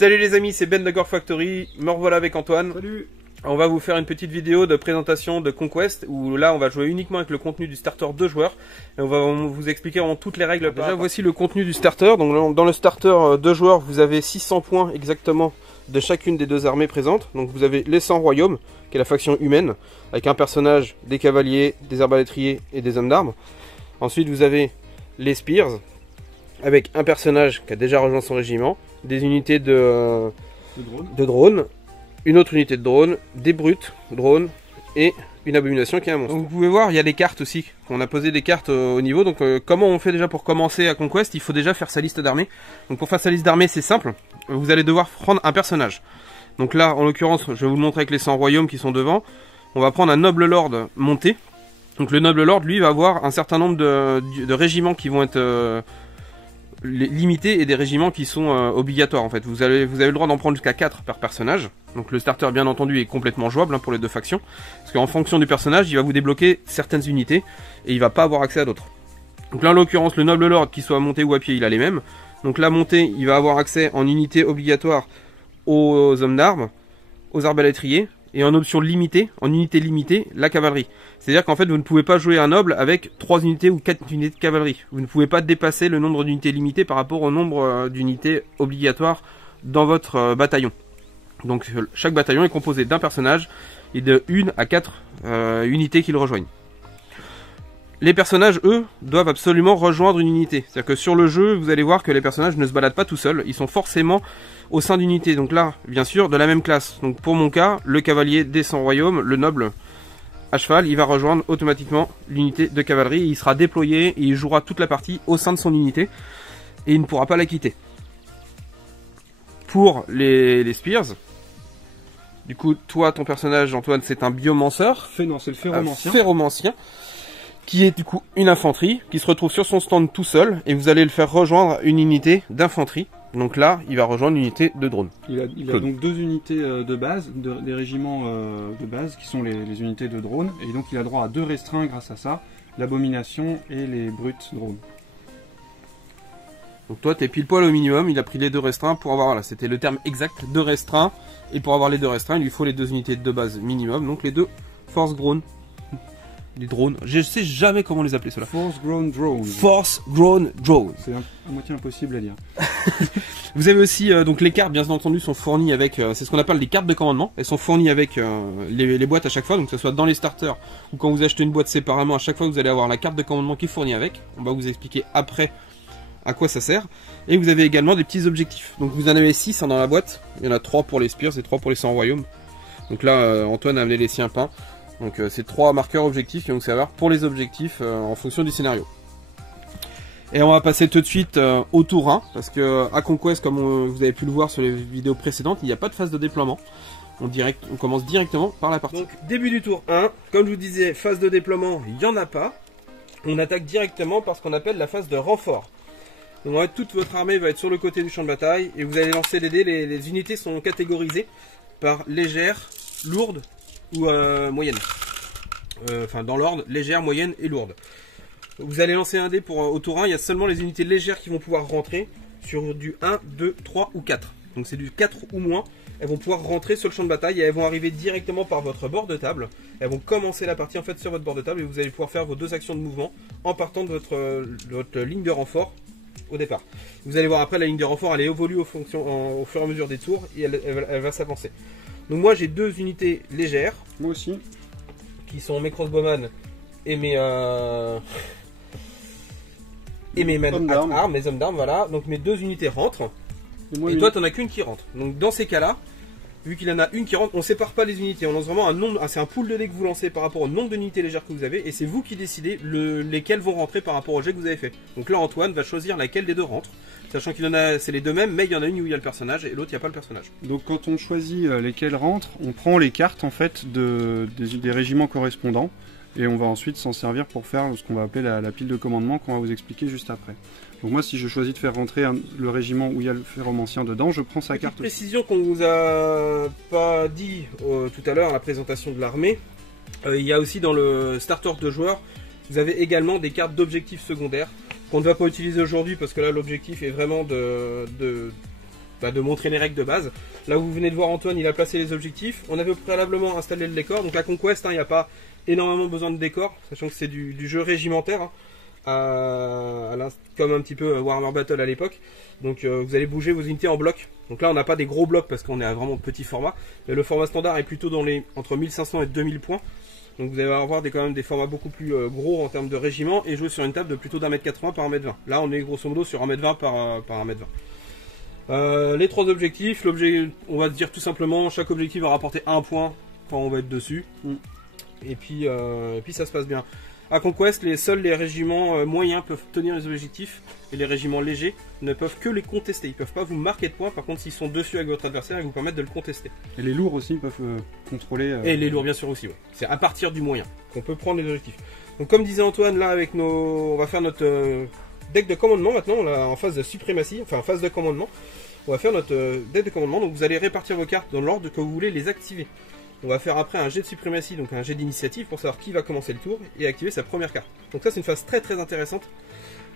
Salut les amis, c'est Ben de Gore Factory, me revoilà avec Antoine. Salut. On va vous faire une petite vidéo de présentation de Conquest où là on va jouer uniquement avec le contenu du starter 2 joueurs et on va vous expliquer en toutes les règles. Déjà voici le contenu du starter. Donc dans le starter 2 joueurs vous avez 600 points exactement de chacune des deux armées présentes. Donc vous avez les 100 royaumes qui est la faction humaine avec un personnage, des cavaliers, des arbalétriers et des hommes d'armes. Ensuite vous avez les Spears avec un personnage qui a déjà rejoint son régiment, des unités de drones, une autre unité de drone, des brutes drones et une abomination qui est un monstre. Donc vous pouvez voir, il y a des cartes aussi. On a posé des cartes au niveau. Donc comment on fait déjà pour commencer à Conquest? Il faut déjà faire sa liste d'armées. Donc pour faire sa liste d'armées, c'est simple. Vous allez devoir prendre un personnage. Donc là, en l'occurrence, je vais vous le montrer avec les 100 royaumes qui sont devant. On va prendre un noble lord monté. Donc le noble lord, lui, va avoir un certain nombre de régiments qui vont être limités et des régiments qui sont obligatoires en fait. Vous avez le droit d'en prendre jusqu'à 4 par personnage. Donc le starter bien entendu est complètement jouable pour les deux factions. Parce qu'en fonction du personnage, il va vous débloquer certaines unités et il va pas avoir accès à d'autres. Donc là en l'occurrence le noble lord, qu'il soit monté ou à pied, il a les mêmes. Donc là monté, il va avoir accès en unité obligatoire aux hommes d'armes, aux arbalétriers, et en option limitée, en unité limitée, la cavalerie. C'est-à-dire qu'en fait, vous ne pouvez pas jouer un noble avec 3 unités ou 4 unités de cavalerie. Vous ne pouvez pas dépasser le nombre d'unités limitées par rapport au nombre d'unités obligatoires dans votre bataillon. Donc chaque bataillon est composé d'un personnage et de 1 à 4 unités qui le rejoignent. Les personnages, eux, doivent absolument rejoindre une unité. C'est-à-dire que sur le jeu, vous allez voir que les personnages ne se baladent pas tout seuls. Ils sont forcément au sein d'unités. Donc là, bien sûr, de la même classe. Donc pour mon cas, le cavalier des 100 royaumes, le noble à cheval, il va rejoindre automatiquement l'unité de cavalerie. Il sera déployé et il jouera toute la partie au sein de son unité. Et il ne pourra pas la quitter. Pour les Spears, du coup, toi, ton personnage, Antoine, c'est un biomanceur. Non, c'est le ferromancien. Ferromancien. Qui est du coup une infanterie, qui se retrouve sur son stand tout seul, et vous allez le faire rejoindre une unité d'infanterie. Donc là, il va rejoindre une unité de drone. Il a donc 2 unités de base, des régiments de base, qui sont les unités de drone, et donc il a droit à 2 restreints grâce à ça, l'abomination et les brutes drones. Donc toi, t'es pile poil au minimum, il a pris les 2 restreints pour avoir, voilà, c'était le terme exact, 2 restreints, et pour avoir les 2 restreints, il lui faut les 2 unités de base minimum, donc les 2 force drone. Les drones, je sais jamais comment les appeler ceux-là. Force Grown Drone. Force Grown Drone. C'est à moitié impossible à dire. Vous avez aussi, donc les cartes bien entendu sont fournies avec, c'est ce qu'on appelle des cartes de commandement. Elles sont fournies avec les boîtes à chaque fois, donc que ce soit dans les starters ou quand vous achetez une boîte séparément, à chaque fois vous allez avoir la carte de commandement qui est fournie avec. On va vous expliquer après à quoi ça sert. Et vous avez également des petits objectifs. Donc vous en avez 6 dans la boîte. Il y en a 3 pour les Spears et 3 pour les 100 royaumes. Donc là, Antoine a amené les siens peints. Donc c'est 3 marqueurs objectifs qui vont vous servir pour les objectifs en fonction du scénario. Et on va passer tout de suite au tour 1, parce que à Conquest, comme vous avez pu le voir sur les vidéos précédentes, il n'y a pas de phase de déploiement. On commence directement par la partie. Donc début du tour 1, comme je vous disais, phase de déploiement, il n'y en a pas. On attaque directement par ce qu'on appelle la phase de renfort. Donc en fait, toute votre armée va être sur le côté du champ de bataille, et vous allez lancer les dés. Les unités sont catégorisées par légère, lourde ou moyenne. Enfin dans l'ordre, légère, moyenne et lourde. Vous allez lancer un dé pour au tour 1, il y a seulement les unités légères qui vont pouvoir rentrer sur du 1, 2, 3 ou 4. Donc c'est du 4 ou moins, elles vont pouvoir rentrer sur le champ de bataille et elles vont arriver directement par votre bord de table. Elles vont commencer la partie en fait sur votre bord de table et vous allez pouvoir faire vos 2 actions de mouvement en partant de votre ligne de renfort au départ. Vous allez voir après la ligne de renfort, elle évolue au fur et à mesure des tours et elle va s'avancer. Donc moi j'ai 2 unités légères. Moi aussi. Qui sont mes crossbowmen et mes mes hommes d'armes, voilà. Donc mes 2 unités rentrent. Et toi t'en as qu'une qui rentre. Donc dans ces cas-là, vu qu'il en a une qui rentre, on sépare pas les unités. On lance vraiment un nombre, c'est un pool de dés que vous lancez par rapport au nombre d'unités légères que vous avez, et c'est vous qui décidez lesquelles vont rentrer par rapport au jet que vous avez fait. Donc là Antoine va choisir laquelle des 2 rentre. Sachant qu'il en a, c'est les 2 mêmes, mais il y en a une où il y a le personnage et l'autre il n'y a pas le personnage. Donc quand on choisit lesquels rentrent, on prend les cartes en fait des régiments correspondants et on va ensuite s'en servir pour faire ce qu'on va appeler la pile de commandement qu'on va vous expliquer juste après. Donc moi si je choisis de faire rentrer le régiment où il y a le ferromancien dedans, je prends sa carte. Précision qu'on vous a pas dit tout à l'heure à la présentation de l'armée, il y a aussi dans le starter de joueurs, vous avez également des cartes d'objectifs secondaires qu'on ne va pas utiliser aujourd'hui parce que là l'objectif est vraiment de de montrer les règles de base. Là vous venez de voir Antoine, il a placé les objectifs. On avait préalablement installé le décor. Donc la Conquest, il n'y a pas énormément besoin de décor, sachant que c'est du jeu régimentaire, comme un petit peu Warhammer Battle à l'époque. Donc vous allez bouger vos unités en blocs. Donc là on n'a pas des gros blocs parce qu'on est à vraiment petit format. Mais le format standard est plutôt entre 1500 et 2000 points. Donc vous allez avoir quand même des formats beaucoup plus gros en termes de régiment et jouer sur une table de plutôt d'1m80 par 1m20. Là on est grosso modo sur 1m20 par 1m20. Les trois objectifs, on va se dire tout simplement, chaque objectif va rapporter 1 point quand on va être dessus. Et puis ça se passe bien. À Conquest, seuls les régiments moyens peuvent tenir les objectifs et les régiments légers ne peuvent que les contester. Ils ne peuvent pas vous marquer de points, par contre s'ils sont dessus avec votre adversaire, ils vous permettent de le contester. Et les lourds aussi peuvent contrôler... Et les lourds bien sûr aussi, ouais. C'est à partir du moyen qu'on peut prendre les objectifs. Donc comme disait Antoine, là avec on va faire notre deck de commandement maintenant, on est en phase de suprématie, enfin en phase de commandement. On va faire notre deck de commandement, donc vous allez répartir vos cartes dans l'ordre que vous voulez les activer. On va faire après un jet de suprématie, donc un jet d'initiative pour savoir qui va commencer le tour et activer sa première carte. Donc ça c'est une phase très très intéressante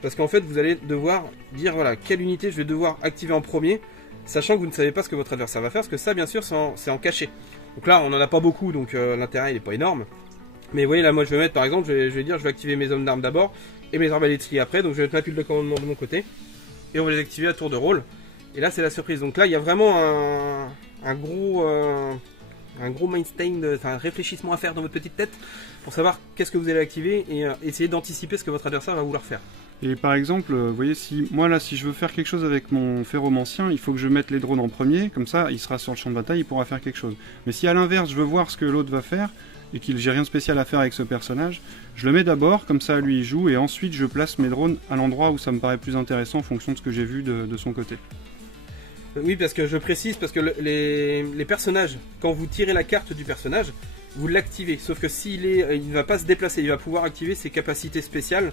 parce qu'en fait vous allez devoir dire voilà quelle unité je vais devoir activer en premier, sachant que vous ne savez pas ce que votre adversaire va faire, parce que ça bien sûr c'est en cachet. Donc là on n'en a pas beaucoup, donc l'intérêt il n'est pas énorme. Mais vous voyez là moi je vais mettre par exemple, je vais dire je vais activer mes hommes d'armes d'abord et mes arbalétriers après, donc je vais mettre ma pile de commandement de mon côté et on va les activer à tour de rôle. Et là c'est la surprise, donc là il y a vraiment un gros mindstein, un réfléchissement à faire dans votre petite tête pour savoir qu'est-ce que vous allez activer et essayer d'anticiper ce que votre adversaire va vouloir faire. Et par exemple, vous voyez, si je veux faire quelque chose avec mon ferromancien, il faut que je mette les drones en premier, comme ça il sera sur le champ de bataille, il pourra faire quelque chose. Mais si à l'inverse je veux voir ce que l'autre va faire et qu'il j'ai rien de spécial à faire avec ce personnage, je le mets d'abord, comme ça lui il joue, et ensuite je place mes drones à l'endroit où ça me paraît plus intéressant en fonction de ce que j'ai vu de son côté. Oui, parce que je précise, parce que les personnages, quand vous tirez la carte du personnage, vous l'activez. Sauf que il ne va pas se déplacer, il va pouvoir activer ses capacités spéciales,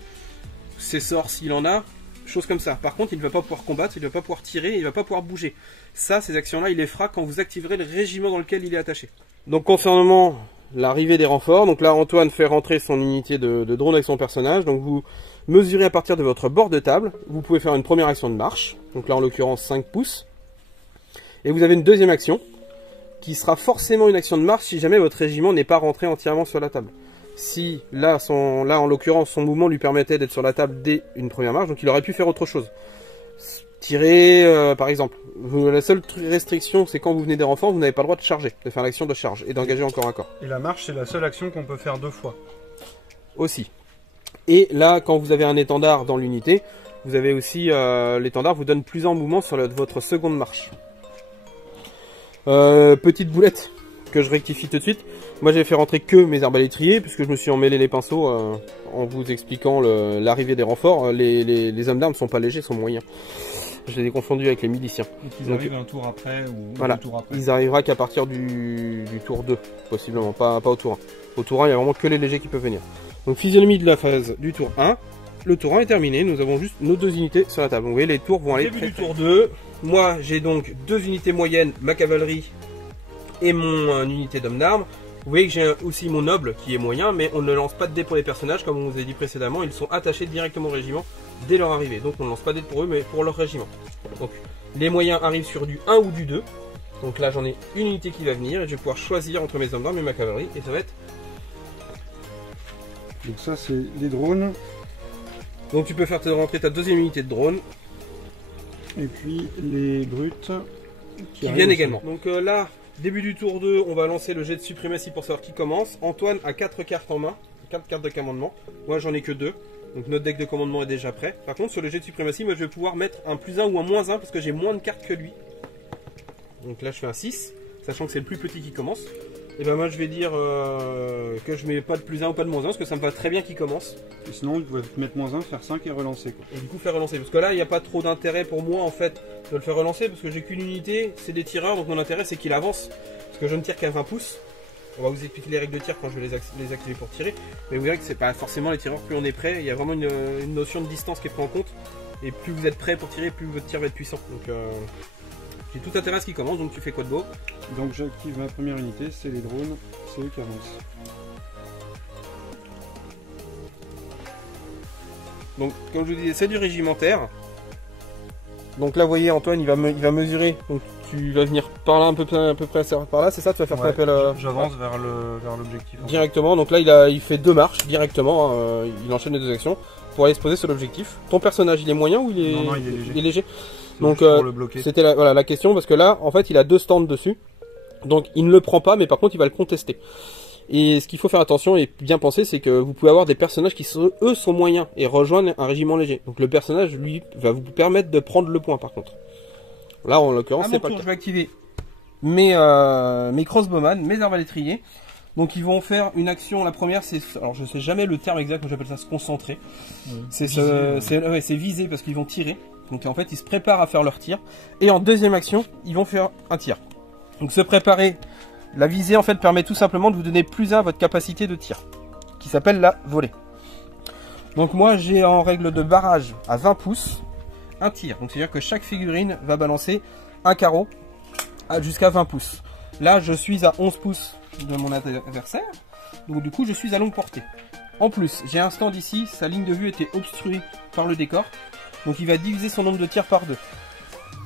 ses sorts s'il en a, choses comme ça. Par contre, il ne va pas pouvoir combattre, il ne va pas pouvoir tirer, il ne va pas pouvoir bouger. Ça, ces actions-là, il les fera quand vous activerez le régiment dans lequel il est attaché. Donc concernant l'arrivée des renforts, donc là Antoine fait rentrer son unité de drone avec son personnage. Donc vous mesurez à partir de votre bord de table, vous pouvez faire une première action de marche, donc là en l'occurrence 5 pouces. Et vous avez une deuxième action, qui sera forcément une action de marche si jamais votre régiment n'est pas rentré entièrement sur la table. Si là en l'occurrence son mouvement lui permettait d'être sur la table dès une première marche, donc il aurait pu faire autre chose. Tirer par exemple. La seule restriction c'est quand vous venez des renforts, vous n'avez pas le droit de charger, de faire l'action de charge et d'engager encore un corps. Et la marche c'est la seule action qu'on peut faire 2 fois. Aussi. Et là quand vous avez un étendard dans l'unité, vous avez aussi l'étendard vous donne plus en mouvement sur votre seconde marche. Petite boulette que je rectifie tout de suite. Moi j'ai fait rentrer que mes arbalétriers puisque je me suis emmêlé les pinceaux en vous expliquant l'arrivée des renforts. Les hommes d'armes sont pas légers, sont moyens. Je les ai confondus avec les miliciens. Donc ils arrivent un tour après ou voilà, 2 tours après. Ils arriveront qu'à partir du tour 2 possiblement, pas au tour 1. Au tour 1 il n'y a vraiment que les légers qui peuvent venir. Donc physionomie de la phase du tour 1. Le tour 1 est terminé, nous avons juste nos 2 unités sur la table. Vous voyez les tours vont aller début du tour 2. Moi j'ai donc 2 unités moyennes, ma cavalerie et mon unité d'homme d'armes. Vous voyez que j'ai aussi mon noble qui est moyen, mais on ne lance pas de dés pour les personnages, comme on vous a dit précédemment, ils sont attachés directement au régiment dès leur arrivée. Donc on ne lance pas de dés pour eux, mais pour leur régiment. Donc les moyens arrivent sur du 1 ou du 2. Donc là j'en ai une unité qui va venir et je vais pouvoir choisir entre mes hommes d'armes et ma cavalerie, et ça va être... Donc ça c'est les drones. Donc tu peux faire rentrer ta deuxième unité de drone. Et puis les brutes qui viennent également. Donc là, début du tour 2, on va lancer le jet de suprématie pour savoir qui commence. Antoine a 4 cartes en main, 4 cartes de commandement. Moi j'en ai que 2. Donc notre deck de commandement est déjà prêt. Par contre sur le jet de suprématie, moi je vais pouvoir mettre un +1 ou un -1 parce que j'ai moins de cartes que lui. Donc là je fais un 6, sachant que c'est le plus petit qui commence. Et ben moi je vais dire que je mets pas de +1 ou pas de -1 parce que ça me va très bien qu'il commence. Et sinon vous pouvez mettre -1, faire 5 et relancer quoi. Et du coup faire relancer, parce que là il n'y a pas trop d'intérêt pour moi en fait de le faire relancer parce que j'ai qu'une unité, c'est des tireurs, donc mon intérêt c'est qu'il avance. Parce que je ne tire qu'à 20 pouces. On va vous expliquer les règles de tir quand je vais les activer pour tirer. Mais vous verrez que c'est pas forcément les tireurs, plus on est prêt, il y a vraiment une notion de distance qui est prise en compte. Et plus vous êtes prêt pour tirer, plus votre tir va être puissant. Donc j'ai tout intérêt à ce qui commence, donc tu fais quoi de beau? Donc j'active ma première unité, c'est les drones, c'est eux qui avancent. Donc comme je vous disais, c'est du régimentaire. Donc là, vous voyez, Antoine, il va mesurer. Donc tu vas venir par là, à peu près par là, c'est ça? Tu vas faire ouais, ton appel. J'avance vers l'objectif. Directement. Donc là, il fait 2 marches directement. Il enchaîne les 2 actions pour aller se poser sur l'objectif. Ton personnage, il est moyen ou il est? Non, il est léger. Il est léger. Donc pour le bloquer. c'était la question, parce que là, en fait, il a 2 stands dessus. Donc il ne le prend pas, mais par contre, il va le contester. Et ce qu'il faut faire attention et bien penser, c'est que vous pouvez avoir des personnages qui, eux, sont moyens et rejoignent un régiment léger. Donc le personnage, lui, va vous permettre de prendre le point, par contre. Là, en l'occurrence, c'est pas le cas. Je vais activer mes crossbowman, mes arbalétriers. Donc ils vont faire une action. La première, c'est, alors je sais jamais le terme exact, mais j'appelle ça se concentrer. C'est viser parce qu'ils vont tirer. Donc en fait, ils se préparent à faire leur tir. Et en deuxième action, ils vont faire un tir. Donc se préparer. La visée en fait permet tout simplement de vous donner +1 à votre capacité de tir, qui s'appelle la volée. Donc moi j'ai en règle de barrage à 20 pouces un tir. Donc c'est à dire que chaque figurine va balancer un carreau jusqu'à 20 pouces. Là je suis à 11 pouces de mon adversaire, donc du coup je suis à longue portée. En plus j'ai un stand ici, sa ligne de vue était obstruée par le décor, donc il va diviser son nombre de tirs par 2.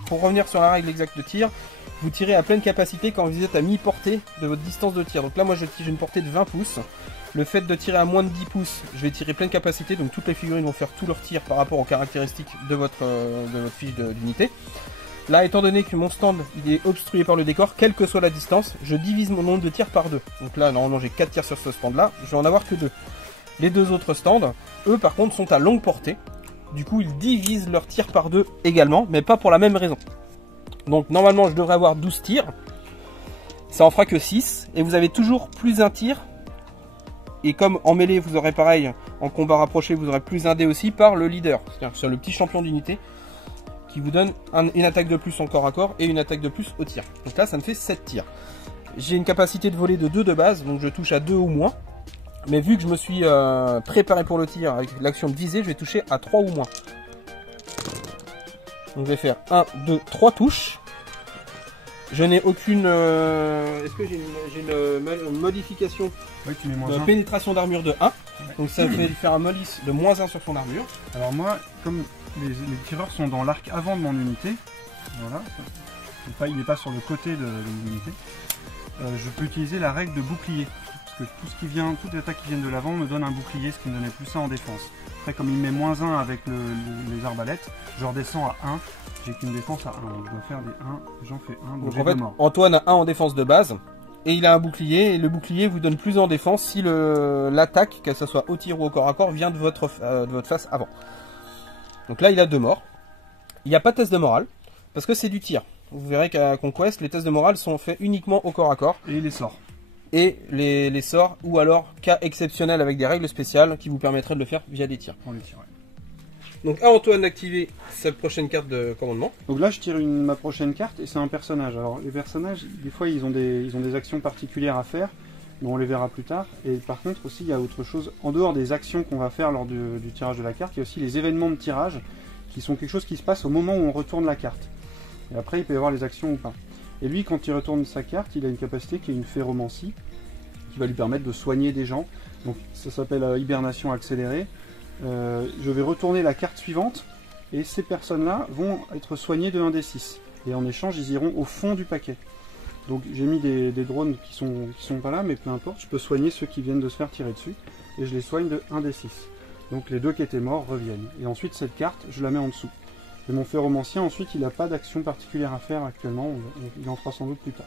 Pour revenir sur la règle exacte de tir, vous tirez à pleine capacité quand vous êtes à mi-portée de votre distance de tir. Donc là, moi, j'ai une portée de 20 pouces. Le fait de tirer à moins de 10 pouces, je vais tirer pleine capacité. Donc toutes les figurines vont faire tout leur tir par rapport aux caractéristiques de votre fiche d'unité. Là, étant donné que mon stand il est obstrué par le décor, quelle que soit la distance, je divise mon nombre de tirs par 2. Donc là, normalement, j'ai 4 tirs sur ce stand-là. Je vais en avoir que 2. Les 2 autres stands, eux, par contre, sont à longue portée. Du coup, ils divisent leurs tirs par 2 également, mais pas pour la même raison. Donc normalement je devrais avoir 12 tirs, ça en fera que 6, et vous avez toujours +1 tir, et comme en mêlée vous aurez pareil, en combat rapproché vous aurez +1 dé aussi par le leader, c'est-à-dire sur le petit champion d'unité, qui vous donne une attaque de plus en corps à corps, et une attaque de plus au tir. Donc là ça me fait 7 tirs. J'ai une capacité de volée de 2 de base, donc je touche à 2 ou moins, mais vu que je me suis préparé pour le tir avec l'action de visée, je vais toucher à 3 ou moins. Donc je vais faire 1, 2, 3 touches. Je n'ai aucune... Est-ce que j'ai une modification de pénétration d'armure de 1. Donc ça fait faire un mollis de -1 sur son armure. Alors moi, comme les tireurs sont dans l'arc avant de mon unité, voilà, il n'est pas sur le côté de l'unité, je peux utiliser la règle de bouclier. Parce que toutes les attaques qui viennent de l'avant me donnent un bouclier, ce qui me donnait +1 en défense. Après, comme il met -1 avec les arbalètes, je redescends à 1. J'ai qu'une défense à 1. Donc je dois faire des 1, j'en fais 1. Donc en fait, Antoine a 1 en défense de base. Et il a un bouclier. Et le bouclier vous donne +1 en défense si l'attaque, que ce soit au tir ou au corps à corps, vient de votre face avant. Donc là, il a 2 morts. Il n'y a pas de test de morale. Parce que c'est du tir. Vous verrez qu'à Conquest, les tests de morale sont faits uniquement au corps à corps. Et les sorts. Et les sorts, ou alors cas exceptionnels avec des règles spéciales qui vous permettraient de le faire via des tirs. Pour les tirs, ouais. Donc à Antoine d'activer sa prochaine carte de commandement. Donc là je tire ma prochaine carte et c'est un personnage. Alors les personnages, des fois ils ont des actions particulières à faire, mais on les verra plus tard. Et par contre aussi il y a autre chose, en dehors des actions qu'on va faire lors du tirage de la carte, il y a aussi les événements de tirage qui sont quelque chose qui se passe au moment où on retourne la carte. Et après il peut y avoir les actions ou pas. Et lui quand il retourne sa carte, il a une capacité qui est une phéromancie, qui va lui permettre de soigner des gens. Donc ça s'appelle hibernation accélérée. Je vais retourner la carte suivante et ces personnes-là vont être soignées de 1d6. Et en échange, ils iront au fond du paquet. Donc j'ai mis des drones qui sont pas là, mais peu importe, je peux soigner ceux qui viennent de se faire tirer dessus. Et je les soigne de 1d6. Donc les 2 qui étaient morts reviennent. Et ensuite cette carte, je la mets en dessous. Et mon phéromancien, ensuite, il n'a pas d'action particulière à faire actuellement. Il en fera sans doute plus tard.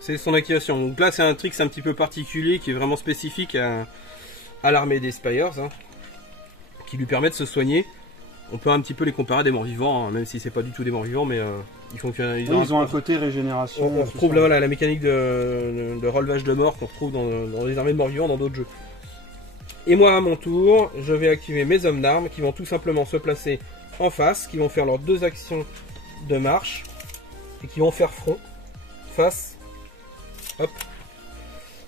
C'est son activation. Donc là, c'est un trick un petit peu particulier qui est vraiment spécifique à l'armée des Spires, hein, qui lui permet de se soigner. On peut un petit peu les comparer à des morts-vivants, hein, même si c'est pas du tout des morts-vivants, mais ils fonctionnent. Ils ont un côté régénération. On retrouve là, voilà, la mécanique de relevage de mort qu'on retrouve dans les armées de morts-vivants dans d'autres jeux. Et moi, à mon tour, je vais activer mes hommes d'armes qui vont tout simplement se placer en face, qui vont faire leurs 2 actions de marche et qui vont faire front, face. Hop.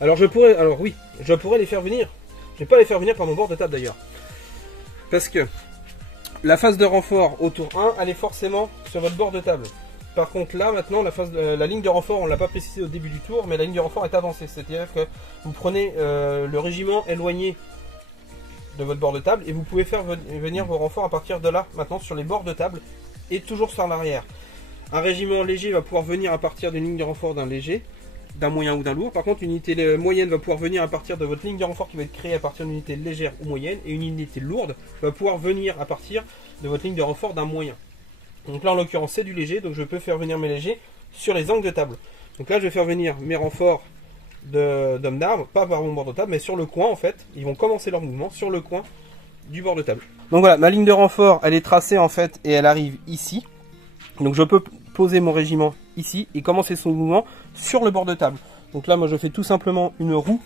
Alors je pourrais les faire venir. Je vais pas les faire venir par mon bord de table d'ailleurs. Parce que la phase de renfort au tour 1, elle est forcément sur votre bord de table. Par contre là, maintenant, la ligne de renfort, on ne l'a pas précisé au début du tour, mais la ligne de renfort est avancée. C'est-à-dire que vous prenez le régiment éloigné de votre bord de table et vous pouvez faire venir vos renforts à partir de là, maintenant sur les bords de table et toujours sur l'arrière. Un régiment léger va pouvoir venir à partir d'une ligne de renfort d'un léger, d'un moyen ou d'un lourd. Par contre, une unité moyenne va pouvoir venir à partir de votre ligne de renfort qui va être créée à partir d'une unité légère ou moyenne, et une unité lourde va pouvoir venir à partir de votre ligne de renfort d'un moyen. Donc là, en l'occurrence, c'est du léger, donc je peux faire venir mes légers sur les angles de table. Donc là, je vais faire venir mes renforts d'hommes d'armes, pas par mon bord de table, mais sur le coin en fait. Ils vont commencer leur mouvement sur le coin du bord de table. Donc voilà, ma ligne de renfort, elle est tracée en fait, et elle arrive ici. Donc je peux poser mon régiment ici et commencer son mouvement sur le bord de table. Donc là, moi, je fais tout simplement une roue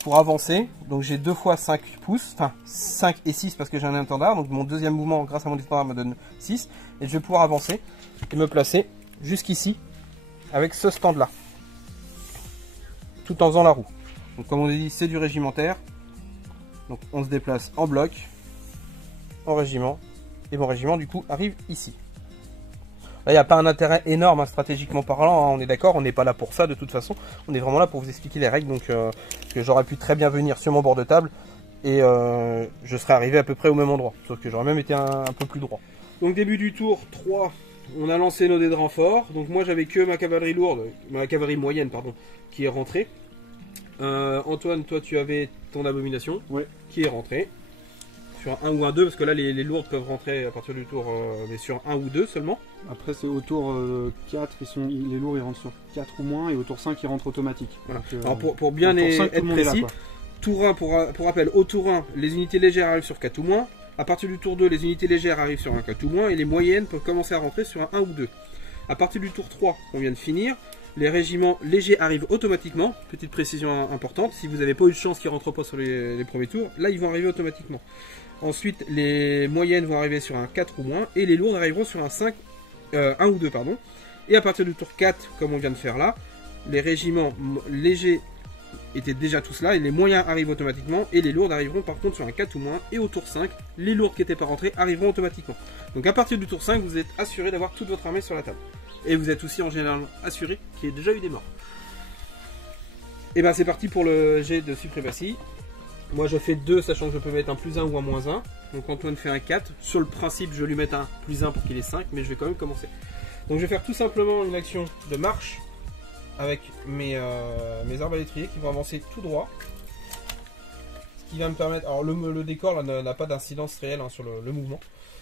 pour avancer. Donc j'ai 2 fois 5 pouces, enfin 5 et 6 parce que j'ai un étendard. Donc mon deuxième mouvement grâce à mon étendard me donne 6. Et je vais pouvoir avancer et me placer jusqu'ici avec ce stand là, tout en faisant la roue. Donc comme on a dit, c'est du régimentaire. Donc on se déplace en bloc, en régiment. Et mon régiment du coup arrive ici. Là, il n'y a pas un intérêt énorme hein, stratégiquement parlant, hein, on est d'accord, on n'est pas là pour ça de toute façon. On est vraiment là pour vous expliquer les règles. Donc que j'aurais pu très bien venir sur mon bord de table et je serais arrivé à peu près au même endroit. Sauf que j'aurais même été un peu plus droit. Donc début du tour 3, on a lancé nos dés de renfort. Donc moi j'avais que ma cavalerie lourde, ma cavalerie moyenne pardon, qui est rentrée. Antoine, toi tu avais ton abomination qui est rentrée. Sur un 1 ou un 2, parce que là les lourdes peuvent rentrer à partir du tour, mais sur 1 ou 2 seulement. Après c'est au tour 4, les lourds ils rentrent sur 4 ou moins, et au tour 5 ils rentrent automatiques. Voilà. Donc, alors pour bien être précis, là, tour 1, pour rappel, au tour 1, les unités légères arrivent sur 4 ou moins. À partir du tour 2, les unités légères arrivent sur un 4 ou moins, et les moyennes peuvent commencer à rentrer sur un 1 ou 2. À partir du tour 3, qu'on vient de finir, les régiments légers arrivent automatiquement. Petite précision importante, si vous n'avez pas eu de chance qu'ils ne rentrent pas sur les premiers tours, là ils vont arriver automatiquement. Ensuite, les moyennes vont arriver sur un 4 ou moins, et les lourdes arriveront sur un 1 ou 2, pardon. Et à partir du tour 4, comme on vient de faire là, les régiments légers étaient déjà tous là, et les moyens arrivent automatiquement, et les lourdes arriveront par contre sur un 4 ou moins, et au tour 5, les lourdes qui n'étaient pas rentrées arriveront automatiquement. Donc à partir du tour 5, vous êtes assuré d'avoir toute votre armée sur la table. Et vous êtes aussi en général assuré qu'il y ait déjà eu des morts. Et bien c'est parti pour le jet de suprématie. Moi je fais 2, sachant que je peux mettre un plus 1 ou un moins 1. Donc Antoine fait un 4. Sur le principe, je vais lui mettre un plus 1 pour qu'il ait 5, mais je vais quand même commencer. Donc je vais faire tout simplement une action de marche avec mes arbalétriers qui vont avancer tout droit. Ce qui va me permettre... Alors le décor là n'a pas d'incidence réelle hein, sur le mouvement.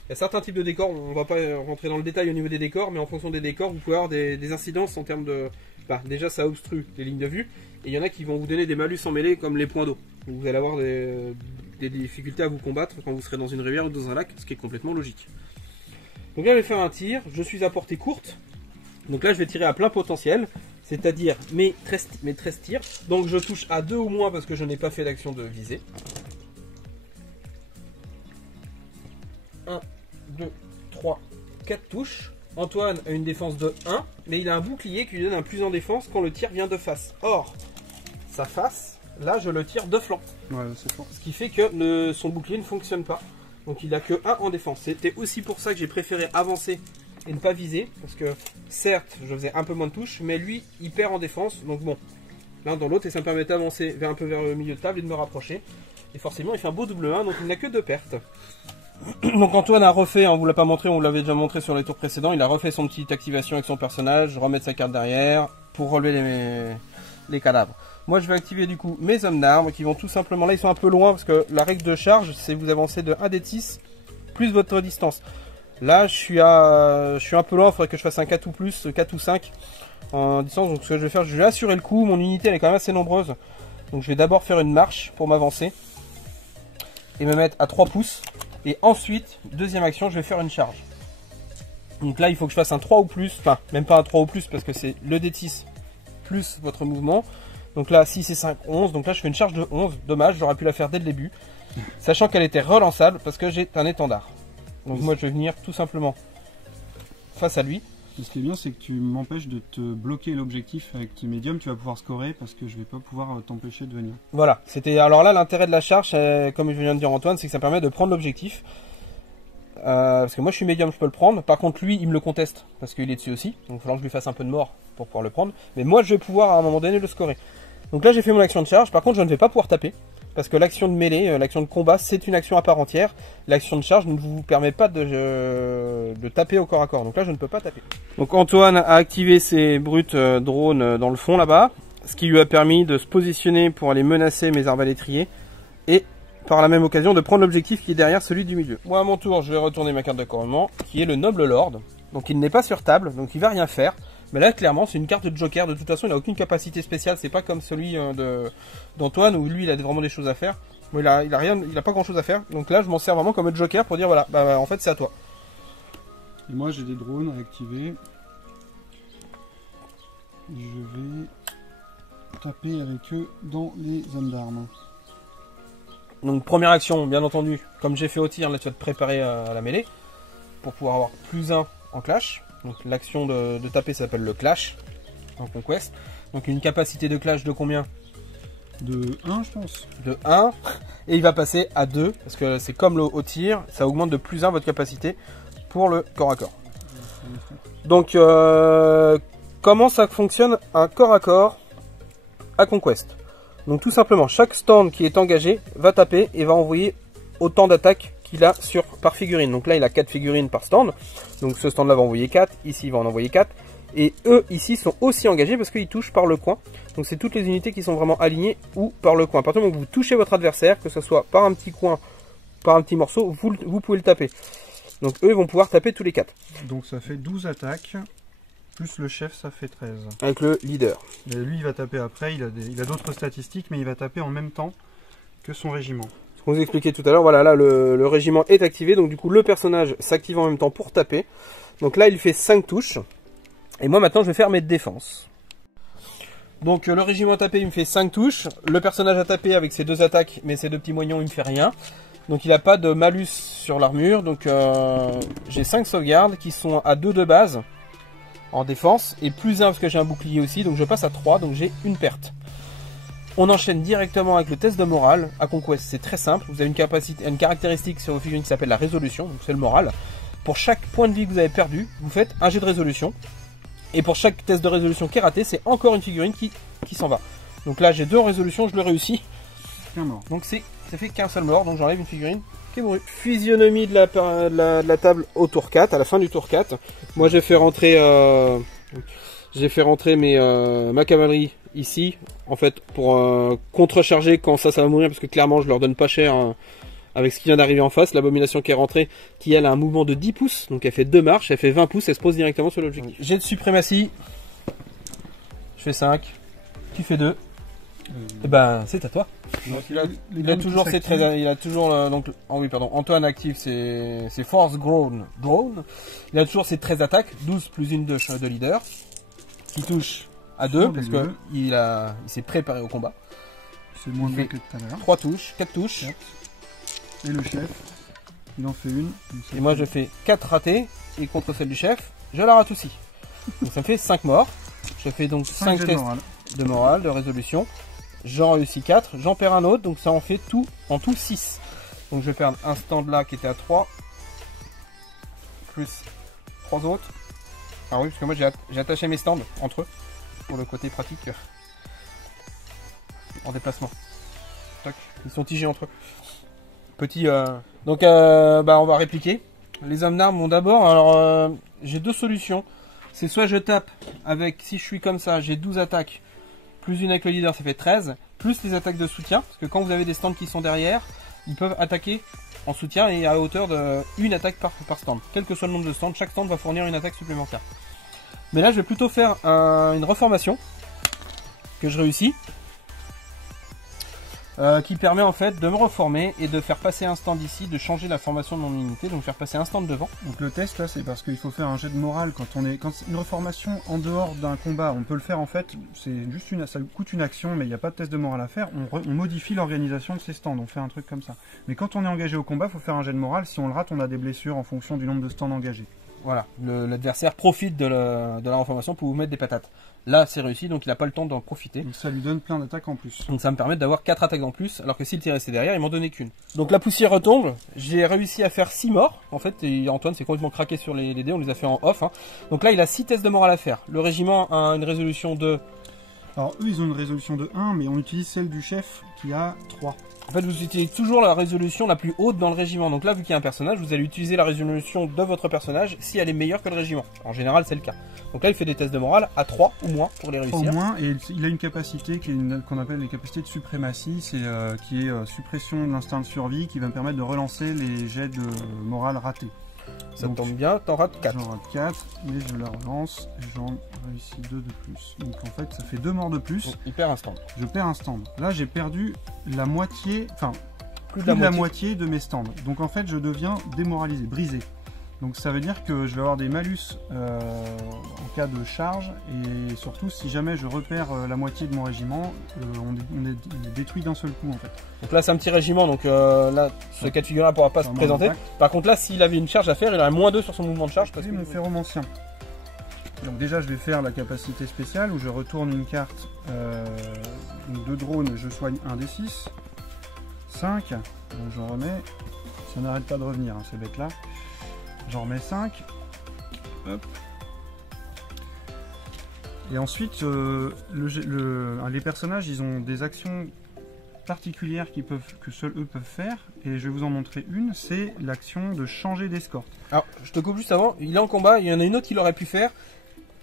Il y a certains types de décors, on ne va pas rentrer dans le détail au niveau des décors, mais en fonction des décors, vous pouvez avoir des incidences en termes de... Bah, déjà ça obstrue les lignes de vue, et il y en a qui vont vous donner des malus en mêlée comme les points d'eau. Vous allez avoir des difficultés à vous combattre quand vous serez dans une rivière ou dans un lac, ce qui est complètement logique. Donc là je vais faire un tir, je suis à portée courte, donc là je vais tirer à plein potentiel, c'est-à-dire mes 13 tirs. Donc je touche à 2 ou moins parce que je n'ai pas fait d'action de visée. 1, 2, 3, 4 touches. Antoine a une défense de 1, mais il a un bouclier qui lui donne un plus en défense quand le tir vient de face. Or, sa face, là je le tire de flanc. Ouais, c'est fort. Ce qui fait que son bouclier ne fonctionne pas. Donc il a que 1 en défense. C'était aussi pour ça que j'ai préféré avancer et ne pas viser. Parce que certes, je faisais un peu moins de touches, mais lui, il perd en défense. Donc bon, l'un dans l'autre, et ça me permet d'avancer un peu vers le milieu de table et de me rapprocher. Et forcément, il fait un beau double 1, donc il n'a que 2 pertes. Donc Antoine a refait, on vous l'a pas montré, on l'avait déjà montré sur les tours précédents, il a refait son petite activation avec son personnage, remettre sa carte derrière pour relever les cadavres. Moi je vais activer du coup mes hommes d'armes qui vont tout simplement, là ils sont un peu loin parce que la règle de charge c'est vous avancez de 1 d 6 plus votre distance. Là je suis un peu loin, il faudrait que je fasse un 4 ou plus, 4 ou 5 en distance. Donc ce que je vais faire, je vais assurer le coup, mon unité elle est quand même assez nombreuse. Donc je vais d'abord faire une marche pour m'avancer et me mettre à 3 pouces. Et ensuite, deuxième action, je vais faire une charge. Donc là, il faut que je fasse un 3 ou plus. Enfin, même pas un 3 ou plus parce que c'est le D6 plus votre mouvement. Donc là, 6 et 5, 11. Donc là, je fais une charge de 11. Dommage, j'aurais pu la faire dès le début. Sachant qu'elle était relançable parce que j'ai un étendard. Donc moi, je vais venir tout simplement face à lui. Ce qui est bien, c'est que tu m'empêches de te bloquer l'objectif avec tes médiums. Tu vas pouvoir scorer parce que je vais pas pouvoir t'empêcher de venir. Voilà, c'était alors là l'intérêt de la charge, comme je viens de dire Antoine, c'est que ça permet de prendre l'objectif. Parce que moi je suis médium, je peux le prendre. Par contre lui, il me le conteste parce qu'il est dessus aussi. Donc il va falloir que je lui fasse un peu de mort pour pouvoir le prendre. Mais moi je vais pouvoir à un moment donné le scorer. Donc là j'ai fait mon action de charge. Par contre je ne vais pas pouvoir taper. parce que l'action de mêlée, l'action de combat, c'est une action à part entière. L'action de charge ne vous permet pas de taper au corps à corps. Donc là, je ne peux pas taper. Donc Antoine a activé ses brutes drones dans le fond là-bas, ce qui lui a permis de se positionner pour aller menacer mes arbalétriers et par la même occasion de prendre l'objectif qui est derrière celui du milieu. Moi à mon tour, je vais retourner ma carte de commandement qui est le Noble Lord. Donc il n'est pas sur table, donc il va rien faire. Mais là, clairement, c'est une carte de joker. De toute façon, il n'a aucune capacité spéciale. C'est pas comme celui d'Antoine où lui, il a vraiment des choses à faire. Bon, il a pas grand chose à faire. Donc là, je m'en sers vraiment comme un joker pour dire voilà, bah, en fait, c'est à toi. Et moi, j'ai des drones à activer. Je vais taper avec eux dans les zones d'armes. Donc, première action, bien entendu, comme j'ai fait au tir, là, tu vas te préparer à la mêlée pour pouvoir avoir +1 en clash. Donc l'action de taper s'appelle le clash en Conquest. Donc une capacité de clash de combien? De 1 je pense. De 1. Et il va passer à 2. Parce que c'est comme au tir. Ça augmente de +1 votre capacité pour le corps à corps. Donc comment ça fonctionne un corps à corps à Conquest? Donc tout simplement chaque stand qui est engagé va taper et va envoyer autant d'attaques qu'il a par figurine. Donc là il a 4 figurines par stand. Donc ce stand là va envoyer 4, ici il va en envoyer 4. Et eux ici sont aussi engagés parce qu'ils touchent par le coin. Donc c'est toutes les unités qui sont vraiment alignées ou par le coin. À partir du moment où vous touchez votre adversaire, que ce soit par un petit coin, par un petit morceau, vous pouvez le taper. Donc eux vont pouvoir taper tous les 4. Donc ça fait 12 attaques, plus le chef ça fait 13. Avec le leader. Et lui il va taper après, il a d'autres statistiques mais il va taper en même temps que son régiment. Ce qu'on vous expliquait tout à l'heure, voilà, là le régiment est activé, donc du coup le personnage s'active en même temps pour taper. Donc là il fait 5 touches, et moi maintenant je vais faire mes défenses. Donc le régiment tapé il me fait 5 touches, le personnage a tapé avec ses 2 attaques, mais ses 2 petits moignons il me fait rien. Donc il n'a pas de malus sur l'armure, donc j'ai 5 sauvegardes qui sont à 2 de base en défense, et +1 parce que j'ai un bouclier aussi, donc je passe à 3, donc j'ai une perte. On enchaîne directement avec le test de morale. À Conquest, c'est très simple. Vous avez une caractéristique sur vos figurines qui s'appelle la résolution. Donc c'est le moral. Pour chaque point de vie que vous avez perdu, vous faites un jet de résolution. Et pour chaque test de résolution qui est raté, c'est encore une figurine qui s'en va. Donc là, j'ai 2 en résolution, je le réussis. Qu'un mort. Donc ça fait qu'un seul mort. Donc j'enlève une figurine qui est mourue. Physionomie de la table au tour 4, à la fin du tour 4. Moi, j'ai fait rentrer ma cavalerie ici, en fait, pour contrecharger quand ça va mourir, parce que clairement je leur donne pas cher avec ce qui vient d'arriver en face. L'abomination qui est rentrée, qui elle a un mouvement de 10 pouces, donc elle fait 2 marches, elle fait 20 pouces, elle se pose directement sur l'objectif. Jet de suprématie, je fais 5, tu fais 2, et ben c'est à toi. Donc, il a toujours ses 13, il a toujours donc oui pardon, Antoine active ses force drone. Il a toujours ses 13 attaques, 12 plus une de leader, qui touche à 2 parce que il s'est préparé au combat. C'est moins bien que tout à l'heure. 3 touches, 4 touches. 4. Et le chef, il en fait une. Et moi je fais 4 ratés, et contre celle du chef, je la rate aussi. Donc ça me fait 5 morts. Je fais donc 5 tests de morale, de résolution. J'en réussis 4, j'en perds un autre, donc ça en fait en tout 6. Donc je vais perdre un stand là qui était à 3, plus 3 autres. Ah oui, parce que moi j'ai attaché mes stands entre eux, pour le côté pratique en déplacement. Toc. Ils sont tigés entre eux. Petit, donc on va répliquer. Les hommes d'armes ont d'abord, alors j'ai 2 solutions. C'est soit je tape avec, si je suis comme ça, j'ai 12 attaques, plus une avec le leader, ça fait 13, plus les attaques de soutien, parce que quand vous avez des stands qui sont derrière, ils peuvent attaquer en soutien et à hauteur de une attaque par stand. Quel que soit le nombre de stands, chaque stand va fournir une attaque supplémentaire. Mais là, je vais plutôt faire une reformation que je réussis, qui permet en fait de me reformer et de faire passer un stand ici, de changer la formation de mon unité, donc faire passer un stand devant. Donc le test là, c'est parce qu'il faut faire un jet de morale quand c'est une reformation en dehors d'un combat. On peut le faire en fait, c'est juste ça coûte une action, mais il n'y a pas de test de morale à faire. On modifie l'organisation de ces stands, on fait un truc comme ça. Mais quand on est engagé au combat, il faut faire un jet de morale. Si on le rate, on a des blessures en fonction du nombre de stands engagés. Voilà, l'adversaire profite de la reformation pour vous mettre des patates. Là, c'est réussi, donc il n'a pas le temps d'en profiter. Donc ça lui donne plein d'attaques en plus. Donc ça me permet d'avoir 4 attaques en plus, alors que s'il était resté derrière, il m'en donnait qu'une. Donc la poussière retombe, j'ai réussi à faire 6 morts, en fait, et Antoine s'est complètement craqué sur les dés, on les a fait en off. Hein. Donc là, il a 6 tests de morale à faire. Le régiment a une résolution de... Alors eux, ils ont une résolution de 1, mais on utilise celle du chef qui a 3. En fait, vous utilisez toujours la résolution la plus haute dans le régiment. Donc là, vu qu'il y a un personnage, vous allez utiliser la résolution de votre personnage si elle est meilleure que le régiment. En général, c'est le cas. Donc là, il fait des tests de morale à 3 ou moins pour les réussir. Au moins, et il a une capacité qu'on appelle les capacités de suprématie, qui est suppression de l'instinct de survie, qui va me permettre de relancer les jets de morale ratés. Ça tombe bien, t'en rates 4. J'en rate 4, mais je la relance, et j'en réussis 2 de plus. Donc en fait, ça fait 2 morts de plus. Donc, il perd un stand. Je perds un stand. Là, j'ai perdu la moitié, enfin, plus de la moitié de mes stands. Donc en fait, je deviens démoralisé, brisé. Donc ça veut dire que je vais avoir des malus en cas de charge, et surtout si jamais je repère la moitié de mon régiment, on est détruit d'un seul coup en fait. Donc là c'est un petit régiment, donc là ce cas de figure là pourra pas se présenter. Par contre là s'il avait une charge à faire, il aurait -2 sur son mouvement de charge. Parce que mon ferromancien. Donc déjà je vais faire la capacité spéciale où je retourne une carte de drone, je soigne un des 6, 5, donc j'en remets, ça n'arrête pas de revenir hein, ces bêtes là. J'en remets 5. Hop. Et ensuite, les personnages, ils ont des actions particulières que seuls eux peuvent faire. Et je vais vous en montrer une, c'est l'action de changer d'escorte. Alors, je te coupe juste avant, il est en combat, il y en a une autre qu'il aurait pu faire.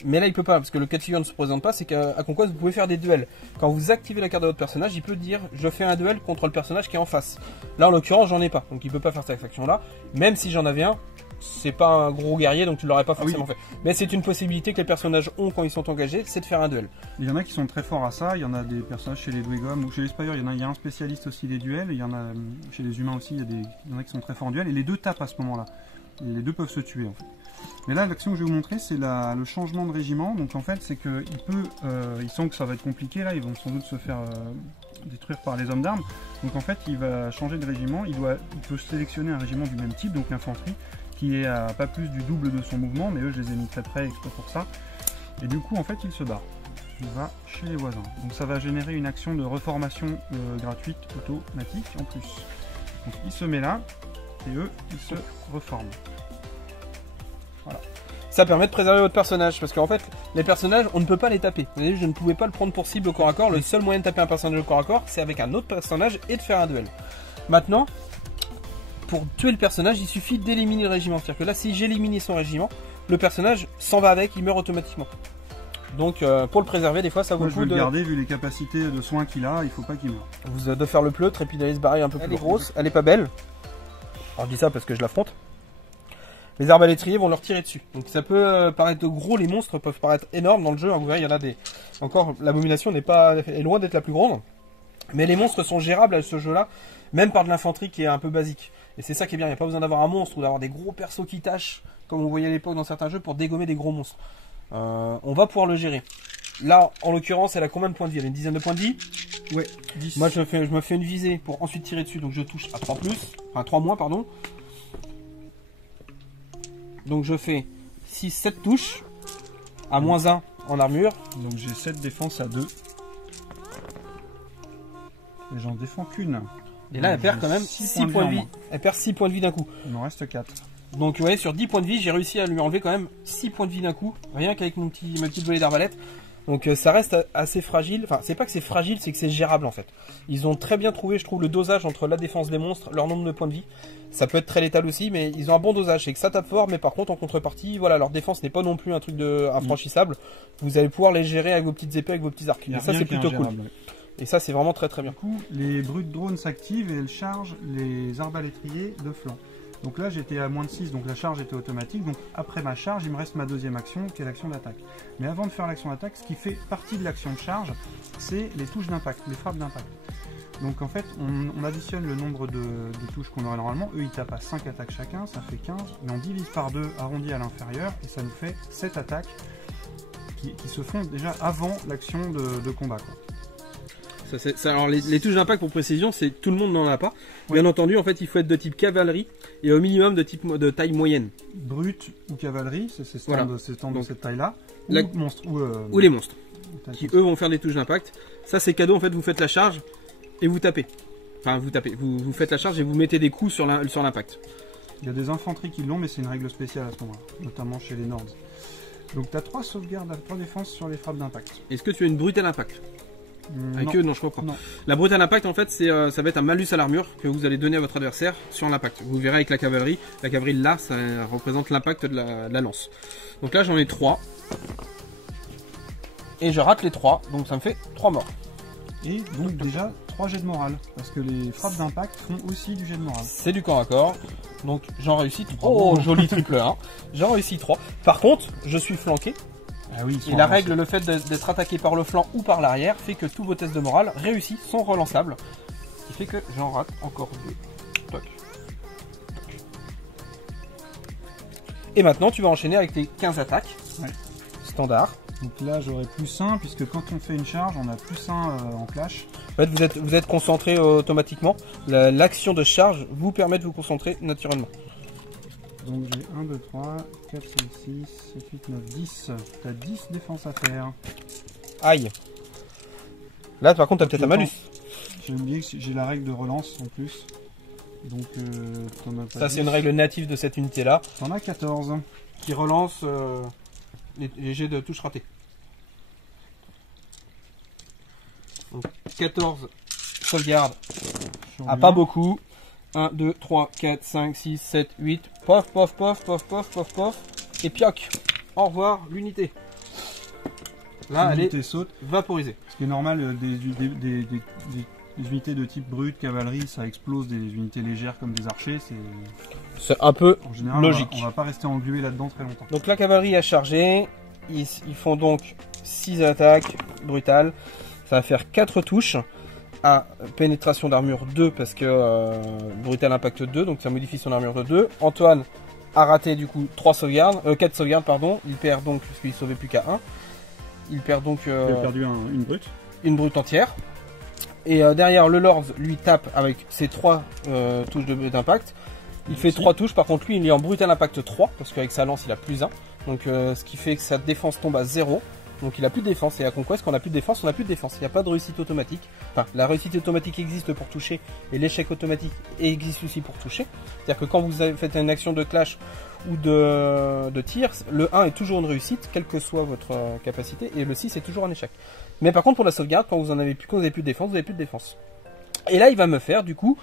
Mais là il peut pas, parce que le cas de figure ne se présente pas, c'est qu'à Conquest vous pouvez faire des duels. Quand vous activez la carte de votre personnage, il peut dire je fais un duel contre le personnage qui est en face. Là en l'occurrence j'en ai pas, donc il peut pas faire cette action là. Même si j'en avais un, c'est pas un gros guerrier, donc tu l'aurais pas forcément fait. Mais c'est une possibilité que les personnages ont quand ils sont engagés, c'est de faire un duel. Il y en a qui sont très forts à ça, il y en a des personnages chez les Dwegom ou chez les Spires, il y a un spécialiste aussi des duels, il y en a chez les humains aussi, il y en a qui sont très forts en duel, et les deux tapent à ce moment-là. Les deux peuvent se tuer en fait. Mais là, l'action que je vais vous montrer, c'est le changement de régiment. Donc en fait, c'est qu'il peut, ils sentent que ça va être compliqué là, ils vont sans doute se faire détruire par les hommes d'armes. Donc en fait, il va changer de régiment. Il peut sélectionner un régiment du même type, donc l'infanterie, qui est à pas plus du double de son mouvement. Mais eux, je les ai mis très près exprès pour ça. Et du coup, en fait, il se barre. Il va chez les voisins. Donc ça va générer une action de reformation gratuite automatique en plus. Donc il se met là, et eux, ils se reforment. Voilà. Ça permet de préserver votre personnage, parce qu'en fait, les personnages, on ne peut pas les taper. Vous avez vu, je ne pouvais pas le prendre pour cible au corps à corps. Le seul moyen de taper un personnage au corps à corps, c'est avec un autre personnage et de faire un duel. Maintenant, pour tuer le personnage, il suffit d'éliminer le régiment. C'est-à-dire que là, si j'élimine son régiment, le personnage s'en va avec, il meurt automatiquement. Donc, pour le préserver, des fois, ça vaut le coup de le garder, vu les capacités de soins qu'il a, il faut pas qu'il meure. Vous de faire le pleutre et puis d'aller se barrer un peu plus grosse. Elle est pas belle. Alors, je dis ça parce que je l'affronte. Les arbalétriers vont leur tirer dessus. Donc ça peut paraître gros, les monstres peuvent paraître énormes dans le jeu. Vous voyez, il y en a des... Encore, l'abomination est loin d'être la plus grande. Mais les monstres sont gérables à ce jeu-là, même par de l'infanterie qui est un peu basique. Et c'est ça qui est bien, il n'y a pas besoin d'avoir un monstre ou d'avoir des gros persos qui tâchent, comme on voyait à l'époque dans certains jeux, pour dégommer des gros monstres. On va pouvoir le gérer. Là, en l'occurrence, elle a combien de points de vie? Elle a une dizaine de points de vie? Ouais, 10. Moi, je me fais une visée pour ensuite tirer dessus, donc je touche à 3+, enfin 3 moins, pardon. Donc je fais 6-7 touches à -1 en armure. Donc j'ai 7 défenses à 2. Et j'en défends qu'une. Et là elle perd quand même 6 points de vie. Elle perd 6 points de vie d'un coup. Il m'en reste 4. Donc vous voyez, sur 10 points de vie, j'ai réussi à lui enlever quand même 6 points de vie d'un coup. Rien qu'avec ma petite volée d'arbalète. Donc ça reste assez fragile. Enfin, c'est pas que c'est fragile, c'est que c'est gérable en fait. Ils ont très bien trouvé, je trouve, le dosage entre la défense des monstres, leur nombre de points de vie. Ça peut être très létal aussi, mais ils ont un bon dosage. C'est que ça tape fort, mais par contre, en contrepartie, voilà, leur défense n'est pas non plus un truc infranchissable. Vous allez pouvoir les gérer avec vos petites épées, avec vos petits arcs. Et ça, c'est plutôt cool. Et ça, c'est vraiment très très bien. Du coup, les brutes drones s'activent et elles chargent les arbalétriers de flanc. Donc là, j'étais à -6, donc la charge était automatique. Donc après ma charge, il me reste ma deuxième action, qui est l'action d'attaque. Mais avant de faire l'action d'attaque, ce qui fait partie de l'action de charge, c'est les touches d'impact, les frappes d'impact. Donc en fait, on additionne le nombre de touches qu'on aurait normalement. Eux, ils tapent à 5 attaques chacun, ça fait 15. Mais on divise par 2, arrondi à l'inférieur, et ça nous fait 7 attaques qui se font déjà avant l'action de combat, quoi. Alors les touches d'impact pour précision, c'est tout le monde n'en a pas. Bien entendu, en fait, il faut être de type cavalerie et au minimum de taille moyenne. Brute ou cavalerie, c'est ces stands de cette taille-là. Ou les monstres, qui eux vont faire des touches d'impact. Ça, c'est cadeau. En fait, vous faites la charge et vous tapez. Enfin, vous faites la charge et vous mettez des coups sur l'impact. Il y a des infanteries qui l'ont, mais c'est une règle spéciale à ce moment-là, notamment chez les Nords. Donc tu as 3 sauvegardes, 3 défenses sur les frappes d'impact. Est-ce que tu as une brute à l'impact? Avec eux, non, je crois pas. Non. La brutale impact, en fait, ça va être un malus à l'armure que vous allez donner à votre adversaire sur l'impact. Vous verrez avec la cavalerie. La cavalerie, là, ça représente l'impact de la lance. Donc là, j'en ai 3. Et je rate les 3, donc ça me fait 3 morts. Et donc déjà 3 jets de morale, parce que les frappes d'impact font aussi du jet de morale. C'est du corps à corps, donc j'en réussis 3. Oh, joli triple 1. J'en réussis 3. Par contre, je suis flanqué. Ah oui, et la règle, le fait d'être attaqué par le flanc ou par l'arrière, fait que tous vos tests de morale réussis, sont relançables. Ce qui fait que j'en rate encore 2. Toc. Et maintenant, tu vas enchaîner avec tes 15 attaques. Ouais. Standard. Donc là, j'aurai +1, puisque quand on fait une charge, on a +1 en clash. En fait, vous êtes concentré automatiquement. L'action de charge vous permet de vous concentrer naturellement. Donc j'ai 1, 2, 3, 4, 5, 6, 7, 8, 9, 10. T'as 10 défenses à faire. Aïe. Là, par contre, t'as peut-être un malus. J'ai oublié que j'ai la règle de relance en plus. Donc, t'en as pas. Ça, c'est une règle native de cette unité-là. T'en as 14. Qui relance les jets de touche ratée. Donc, 14 sauvegardes. Pas beaucoup. 1, 2, 3, 4, 5, 6, 7, 8. Pof, pof, pof, pof, pof, pof, pof. Et pioc. Au revoir, l'unité. Là, elle est saute. vaporisée. Ce qui est normal, des unités de type brut, cavalerie, ça explose des unités légères comme des archers. C'est un peu en général, logique. On va pas rester englué là-dedans très longtemps. Donc la cavalerie a chargé. Ils font donc 6 attaques brutales. Ça va faire 4 touches. À pénétration d'armure 2 parce que brutal impact 2, donc ça modifie son armure de 2. Antoine a raté du coup 4 sauvegardes pardon. Il perd donc, puisqu'il ne sauvait plus qu'à 1. Il perd donc il a perdu une brute. Une brute entière. Et derrière le Lord lui tape avec ses 3 touches d'impact. Il fait 3 touches, par contre lui il est en brutal impact 3 parce qu'avec sa lance il a +1. Donc ce qui fait que sa défense tombe à 0. Donc il a plus de défense, et à Conquest, quand on a plus de défense, on a plus de défense. Il n'y a pas de réussite automatique. Enfin, la réussite automatique existe pour toucher, et l'échec automatique existe aussi pour toucher. C'est-à-dire que quand vous faites une action de clash ou de tir, le 1 est toujours une réussite, quelle que soit votre capacité, et le 6 est toujours un échec. Mais par contre, pour la sauvegarde, quand vous n'avez plus de défense, vous n'avez plus de défense. Et là, il va me faire, du coup,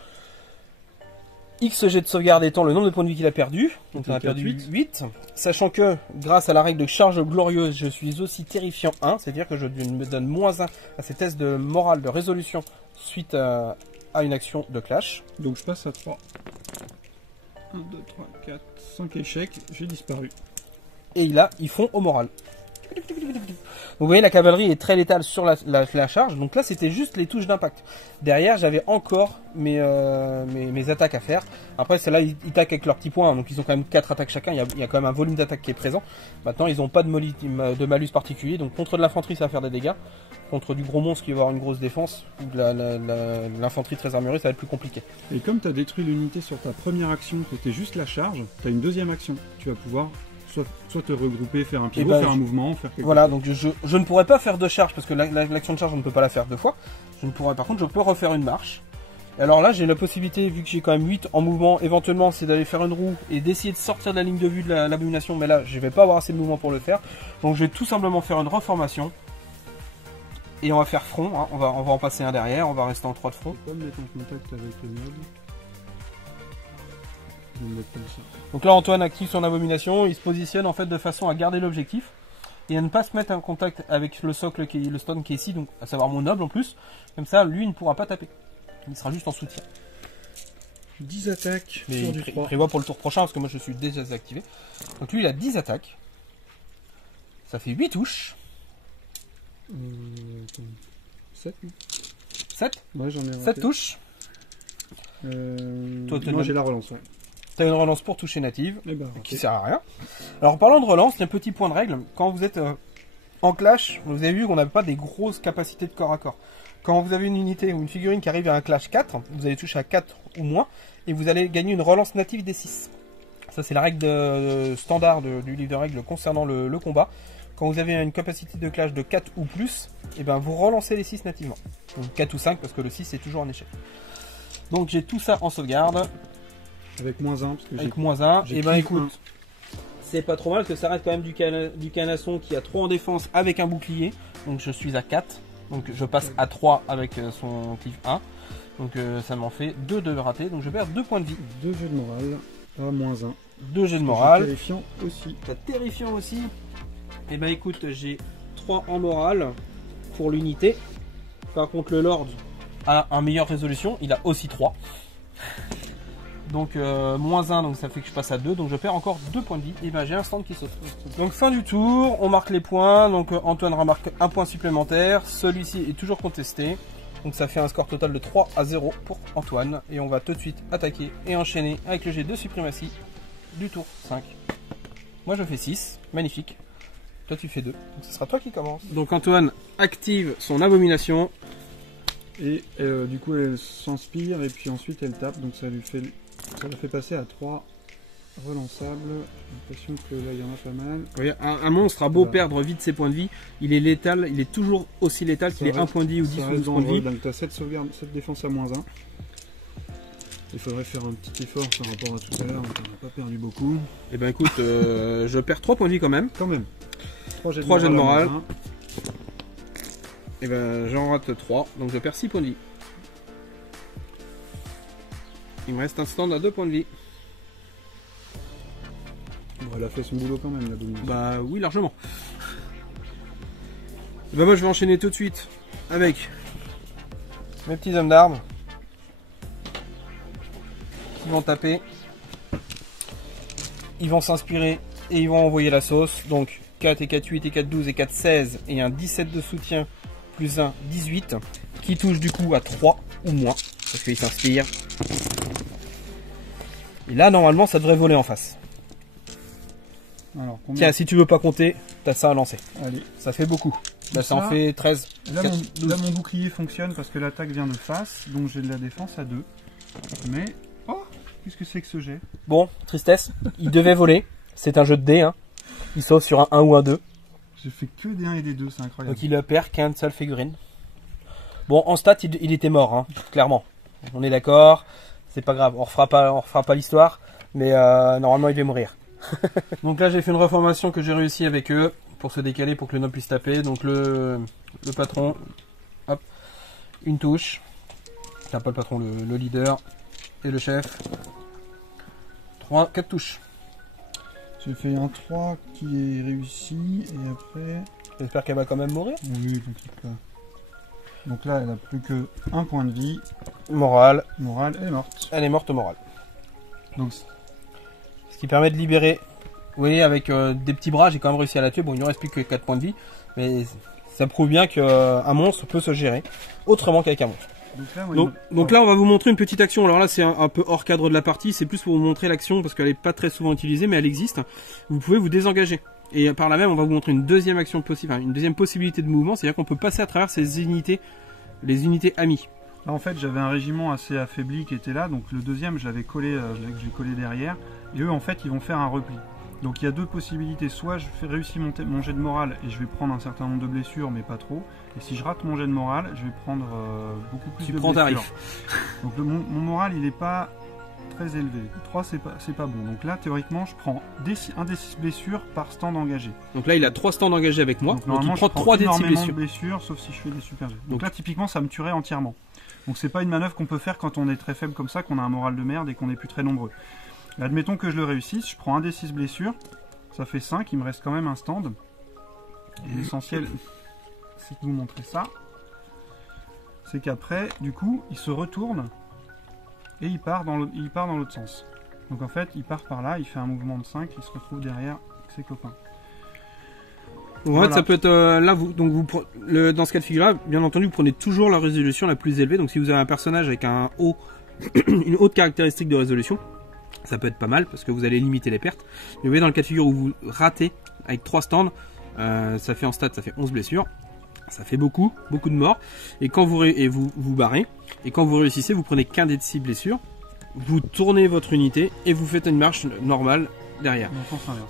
X jet de sauvegarde étant le nombre de points de vie qu'il a perdu. Donc on a perdu 8. Sachant que grâce à la règle de charge glorieuse, je suis aussi terrifiant 1. C'est-à-dire que je me donne -1 à ces tests de morale de résolution suite à une action de clash. Donc je passe à 3. 1, 2, 3, 4, 5 échecs. J'ai disparu. Et là, ils font au moral. Donc vous voyez, la cavalerie est très létale sur la charge. Donc là, c'était juste les touches d'impact. Derrière, j'avais encore mes attaques à faire. Après, celles-là, ils taquent avec leurs petits points. Donc ils ont quand même 4 attaques chacun. Il y a quand même un volume d'attaque qui est présent. Maintenant, ils n'ont pas de malus particulier. Donc contre de l'infanterie, ça va faire des dégâts. Contre du gros monstre qui va avoir une grosse défense, ou de l'infanterie très armurée, ça va être plus compliqué. Et comme tu as détruit l'unité sur ta première action, qui était juste la charge, tu as une deuxième action. Tu vas pouvoir soit te regrouper, faire un pivot, faire un mouvement, faire quelque voilà, chose. Donc je ne pourrais pas faire de charge, parce que l'action de charge, on ne peut pas la faire 2 fois. Par contre, je peux refaire une marche. Et alors là, j'ai la possibilité, vu que j'ai quand même 8 en mouvement, éventuellement, c'est d'aller faire une roue et d'essayer de sortir de la ligne de vue de l'abomination. Mais là, je vais pas avoir assez de mouvement pour le faire. Donc je vais tout simplement faire une reformation. Et on va faire front, hein. On va en passer un derrière, on va rester en 3 de front. Tu peux pas me mettre en contact avec le noble. Je vais me mettre comme ça. Donc là, Antoine active son abomination, il se positionne en fait de façon à garder l'objectif et à ne pas se mettre en contact avec le socle le stone qui est ici, donc à savoir mon noble en plus. Comme ça, lui, il ne pourra pas taper. Il sera juste en soutien. 10 attaques. Mais il prévoit pour le tour prochain parce que moi je suis déjà désactivé. Donc lui, il a 10 attaques. Ça fait 8 touches. 7 7 Ouais, j'en ai 7 touches. Moi j'ai la relance, ouais. Tu as une relance pour toucher native, qui sert à rien. Alors en parlant de relance, il y a un petit point de règle. Quand vous êtes en clash, vous avez vu qu'on n'a pas des grosses capacités de corps à corps. Quand vous avez une unité ou une figurine qui arrive à un clash 4, vous allez toucher à 4 ou moins, et vous allez gagner une relance native des 6. Ça c'est la règle standard du livre de règles concernant le combat. Quand vous avez une capacité de clash de 4 ou plus, et ben vous relancez les 6 nativement. Donc 4 ou 5 parce que le 6 c'est toujours un échec. Donc j'ai tout ça en sauvegarde. Avec -1 parce que avec -1. Et ben écoute, c'est pas trop mal parce que ça reste quand même du canasson qui a 3 en défense avec un bouclier. Donc je suis à 4. Donc je passe à 3 avec son cliff 1. Donc ça m'en fait 2 de raté. Donc je perds 2 points de vie. 2 jets de morale à -1. 2 jets de morale. Terrifiant aussi. T'as terrifiant aussi. Et bah écoute, j'ai 3 en morale pour l'unité. Par contre le Lord a un meilleure résolution. Il a aussi 3. Donc -1, donc ça fait que je passe à 2, donc je perds encore 2 points de vie, et ben j'ai un stand qui saute. Donc fin du tour, on marque les points, donc Antoine remarque un point supplémentaire, celui-ci est toujours contesté, donc ça fait un score total de 3-0 pour Antoine, et on va tout de suite attaquer et enchaîner avec le jet de suprématie du tour 5. Moi je fais 6, magnifique, toi tu fais 2, donc ce sera toi qui commence. Donc Antoine active son abomination. Et du coup elle s'inspire et puis ensuite elle tape, donc ça la fait passer à 3 relançables. J'ai l'impression que là il y en a pas mal. Oui, un monstre a beau perdre vite ses points de vie, il est létal, il est toujours aussi létal qu'il ait 1 point de vie ou 10 ou 12 points de vie. Donc tu as 7 sauvegardes, 7 défenses à -1. Il faudrait faire un petit effort par rapport à tout à l'heure, donc on n'a pas perdu beaucoup. Et ben écoute, je perds 3 points de vie quand même. 3 jets de morale. Et ben j'en rate 3, donc je perds 6 points de vie. Il me reste un stand à 2 points de vie. Bon, elle a fait son boulot quand même, la domination. Bah oui, largement. Et ben moi je vais enchaîner tout de suite avec mes petits hommes d'armes qui vont taper. Ils vont s'inspirer et ils vont envoyer la sauce. Donc 4 et 4, 8 et 4, 12 et 4, 16 et un 17 de soutien plus 1, 18 qui touche du coup à 3 ou moins parce qu'il s'inspire. Et là normalement ça devrait voler en face. Alors, tiens, si tu veux pas compter, t'as ça à lancer. Allez. Ça fait beaucoup. Là ça en fait 13. Là, 4, là mon bouclier fonctionne parce que l'attaque vient de face, donc j'ai de la défense à 2. Mais, oh, qu'est-ce que c'est que ce jet? Bon, tristesse, il devait voler. C'est un jeu de dés, hein. Il sauve sur un 1 ou un 2. J'ai fait que des 1 et des 2, c'est incroyable. Donc il perd qu'une seule figurine. Bon, en stat, il était mort, hein, clairement. On est d'accord, c'est pas grave, on refera pas l'histoire, mais normalement il va mourir. Donc là j'ai fait une reformation que j'ai réussi avec eux, pour se décaler, pour que le noble puisse taper. Donc le patron, hop, une touche. Enfin pas le patron, le leader et le chef. 4 touches. J'ai fait un 3 qui est réussi, et après... J'espère qu'elle va quand même mourir. Oui, t'inquiète pas. Donc là, elle a plus que 1 point de vie. Morale. Morale, elle est morte. Elle est morte morale. Donc, ce qui permet de libérer. Vous voyez, avec des petits bras, j'ai quand même réussi à la tuer. Bon, il ne reste plus que 4 points de vie. Mais ça prouve bien qu'un monstre peut se gérer autrement qu'avec un monstre. Donc là, on va vous montrer une petite action. Alors là, c'est un peu hors cadre de la partie. C'est plus pour vous montrer l'action parce qu'elle n'est pas très souvent utilisée, mais elle existe. Vous pouvez vous désengager. Et par là même, on va vous montrer une deuxième action possible, enfin, une deuxième possibilité de mouvement. C'est-à-dire qu'on peut passer à travers ces unités, les unités amies. Là, en fait, j'avais un régiment assez affaibli qui était là. Donc le deuxième, je l'avais collé, j'ai collé derrière. Et eux, en fait, ils vont faire un repli. Donc il y a 2 possibilités, soit je réussis mon jet de morale et je vais prendre un certain nombre de blessures, mais pas trop. Et si je rate mon jet de morale, je vais prendre beaucoup plus de blessures. Tarif. Donc mon moral, il n'est pas très élevé. 3, c'est pas bon. Donc là, théoriquement, je prends un des 6 blessures par stand engagé. Donc là, il a 3 stands engagés avec moi. Donc il prend 3 des 6 blessures, sauf si je fais des super jets. Donc là, typiquement, ça me tuerait entièrement. Donc c'est pas une manœuvre qu'on peut faire quand on est très faible comme ça, qu'on a un moral de merde et qu'on n'est plus très nombreux. Admettons que je le réussisse, je prends un des 6 blessures, ça fait 5, il me reste quand même un stand. Et l'essentiel, c'est de vous montrer ça. C'est qu'après, du coup, il se retourne et il part dans l'autre sens. Donc en fait, il part par là, il fait un mouvement de 5, il se retrouve derrière ses copains. En fait, ça peut être là, dans ce cas de figure-là, bien entendu, vous prenez toujours la résolution la plus élevée. Donc si vous avez un personnage avec une haute caractéristique de résolution, ça peut être pas mal parce que vous allez limiter les pertes. Mais vous voyez, dans le cas de figure où vous ratez avec 3 stands, ça fait en stat, ça fait 11 blessures. Ça fait beaucoup de morts. Et quand vous barrez, et quand vous réussissez, vous prenez qu'un des 6 blessures, vous tournez votre unité et vous faites une marche normale derrière.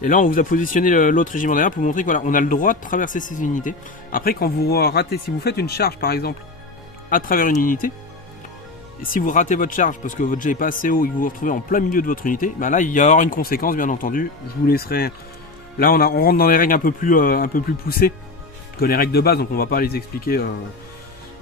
Et là, on vous a positionné l'autre régiment derrière pour montrer qu'on a le droit de traverser ces unités. Après, quand vous ratez, si vous faites une charge par exemple à travers une unité, et si vous ratez votre charge parce que votre jet n'est pas assez haut et que vous vous retrouvez en plein milieu de votre unité, bah là il y aura une conséquence bien entendu. Je vous laisserai. Là on rentre dans les règles un peu plus poussées que les règles de base, donc on va pas les expliquer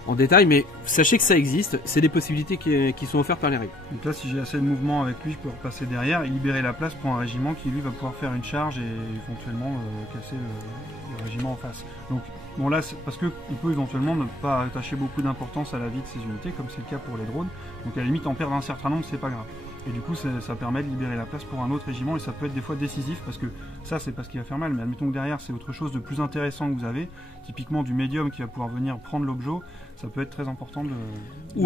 en détail, mais sachez que ça existe, c'est des possibilités qui sont offertes par les règles. Donc là, si j'ai assez de mouvement avec lui, je peux repasser derrière et libérer la place pour un régiment qui lui va pouvoir faire une charge et éventuellement casser le régiment en face. Donc bon là, parce qu'il peut éventuellement ne pas attacher beaucoup d'importance à la vie de ses unités, comme c'est le cas pour les drones. Donc à la limite, en perdre un certain nombre, c'est pas grave. Et du coup, ça permet de libérer la place pour un autre régiment et ça peut être des fois décisif parce que ça, c'est pas ce qui va faire mal. Mais admettons que derrière, c'est autre chose de plus intéressant que vous avez, typiquement du médium qui va pouvoir venir prendre l'objet. Ça peut être très important de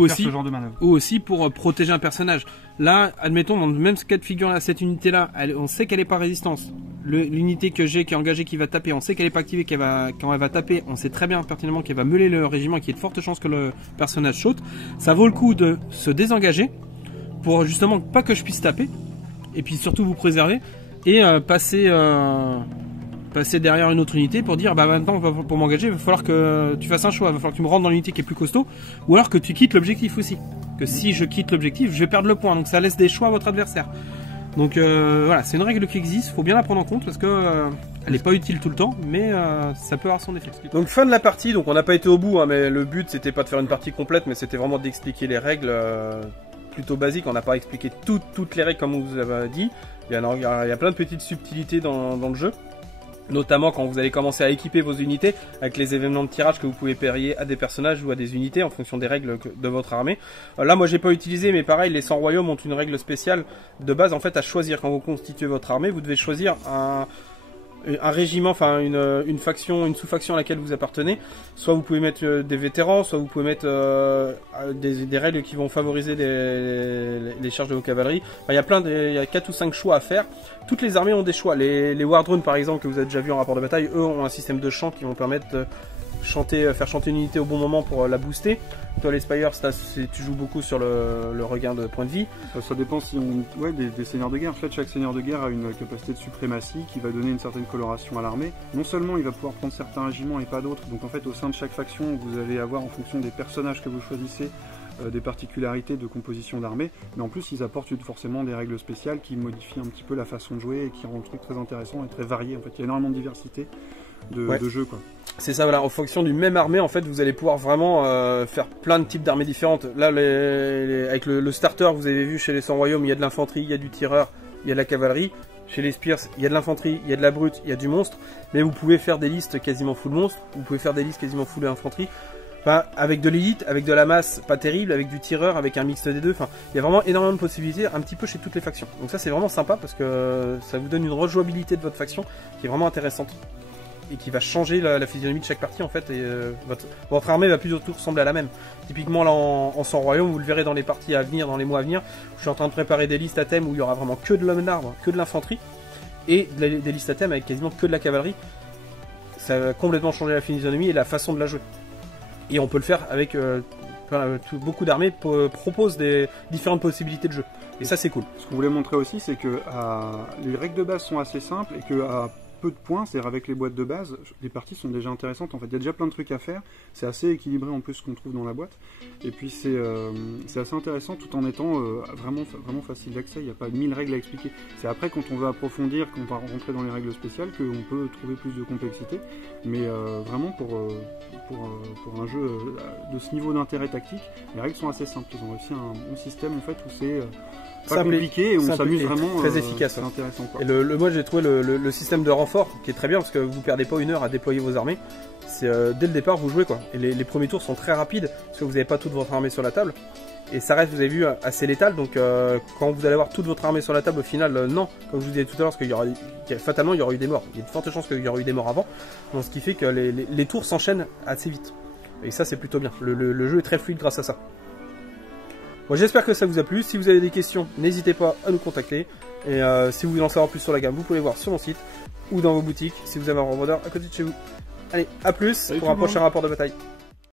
faire ce genre de manœuvre. Ou aussi pour protéger un personnage. Là, admettons, dans le même cas de figure, là, cette unité-là, on sait qu'elle n'est pas résistance. L'unité que j'ai qui est engagée, qui va taper, on sait qu'elle n'est pas activée, quand elle va taper, on sait très bien pertinemment qu'elle va meuler le régiment et qu'il y a de fortes chances que le personnage saute. Ça vaut le coup de se désengager pour justement pas que je puisse taper et puis surtout vous préserver et passer derrière une autre unité pour dire bah maintenant pour m'engager il va falloir que tu fasses un choix, il va falloir que tu me rentres dans l'unité qui est plus costaud ou alors que tu quittes l'objectif aussi, que si je quitte l'objectif je vais perdre le point, donc ça laisse des choix à votre adversaire. Donc voilà, c'est une règle qui existe, faut bien la prendre en compte parce que elle n'est pas utile tout le temps, mais ça peut avoir son effet. Donc fin de la partie, donc on n'a pas été au bout, hein, mais le but c'était pas de faire une partie complète, mais c'était vraiment d'expliquer les règles plutôt basiques. On n'a pas expliqué toutes les règles comme on vous avait dit. Il y a plein de petites subtilités dans le jeu, notamment quand vous allez commencer à équiper vos unités avec les événements de tirage que vous pouvez parier à des personnages ou à des unités en fonction des règles de votre armée. Là moi j'ai pas utilisé, mais pareil, les 100 royaumes ont une règle spéciale de base en fait à choisir. Quand vous constituez votre armée, vous devez choisir un régiment, enfin une faction, une sous-faction à laquelle vous appartenez. Soit vous pouvez mettre des vétérans, soit vous pouvez mettre des règles qui vont favoriser les charges de vos cavaleries. Enfin, il y a 4 ou 5 choix à faire. Toutes les armées ont des choix. Les War Drones par exemple que vous avez déjà vu en rapport de bataille, eux ont un système de chant qui vont permettre de faire chanter une unité au bon moment pour la booster. Toi les Spires, tu joues beaucoup sur le regain de points de vie. Ça dépend si des seigneurs de guerre. En fait, chaque seigneur de guerre a une capacité de suprématie qui va donner une certaine coloration à l'armée. Non seulement il va pouvoir prendre certains régiments et pas d'autres, donc en fait au sein de chaque faction vous allez avoir en fonction des personnages que vous choisissez des particularités de composition d'armée, mais en plus ils apportent forcément des règles spéciales qui modifient un petit peu la façon de jouer et qui rendent le truc très intéressant et très varié. En fait, il y a énormément de diversité de jeu, quoi. C'est ça, voilà, en fonction d'une même armée, en fait, vous allez pouvoir vraiment faire plein de types d'armées différentes. Là, avec le starter, vous avez vu chez les 100 royaumes, il y a de l'infanterie, il y a du tireur, il y a de la cavalerie. Chez les Spears, il y a de l'infanterie, il y a de la brute, il y a du monstre. Mais vous pouvez faire des listes quasiment full monstre, vous pouvez faire des listes quasiment full infanterie. Enfin, avec de l'élite, avec de la masse, pas terrible, avec du tireur, avec un mix des deux. Enfin, il y a vraiment énormément de possibilités, un petit peu chez toutes les factions. Donc ça, c'est vraiment sympa parce que ça vous donne une rejouabilité de votre faction qui est vraiment intéressante et qui va changer la physionomie de chaque partie en fait. Et votre armée va plus du tout ressembler à la même. Typiquement là en 100 royaumes, vous le verrez dans les parties à venir, dans les mois à venir. Je suis en train de préparer des listes à thème où il y aura vraiment que de l'homme d'arbre, que de l'infanterie et des listes à thème avec quasiment que de la cavalerie. Ça va complètement changer la physionomie et la façon de la jouer. Et on peut le faire avec beaucoup d'armées proposent des différentes possibilités de jeu. Et ça c'est cool. Ce qu'on voulait montrer aussi, c'est que les règles de base sont assez simples et que peu de points, c'est-à-dire avec les boîtes de base, les parties sont déjà intéressantes. En fait, il y a déjà plein de trucs à faire. C'est assez équilibré en plus ce qu'on trouve dans la boîte. Et puis c'est assez intéressant tout en étant vraiment facile d'accès. Il n'y a pas 1000 règles à expliquer. C'est après quand on veut approfondir, qu'on va rentrer dans les règles spéciales, qu'on peut trouver plus de complexité. Mais vraiment pour un jeu de ce niveau d'intérêt tactique, les règles sont assez simples. Ils ont réussi un bon système en fait où c'est pas compliqué et on s'amuse vraiment. Très efficace. C'est intéressant, quoi. Et moi j'ai trouvé le système de renfort qui est très bien parce que vous perdez pas une heure à déployer vos armées. C'est dès le départ vous jouez quoi. Et les premiers tours sont très rapides parce que vous n'avez pas toute votre armée sur la table. Et ça reste, vous avez vu, assez létal. Donc quand vous allez avoir toute votre armée sur la table, au final, non. Comme je vous disais tout à l'heure, fatalement il y aura eu des morts. Il y a de fortes chances qu'il y aura eu des morts avant. Donc ce qui fait que les tours s'enchaînent assez vite. Et ça c'est plutôt bien. Le jeu est très fluide grâce à ça. Bon, j'espère que ça vous a plu. Si vous avez des questions, n'hésitez pas à nous contacter. Et si vous voulez en savoir plus sur la gamme, vous pouvez voir sur mon site ou dans vos boutiques si vous avez un revendeur à côté de chez vous. Allez, à plus pour un prochain rapport de bataille.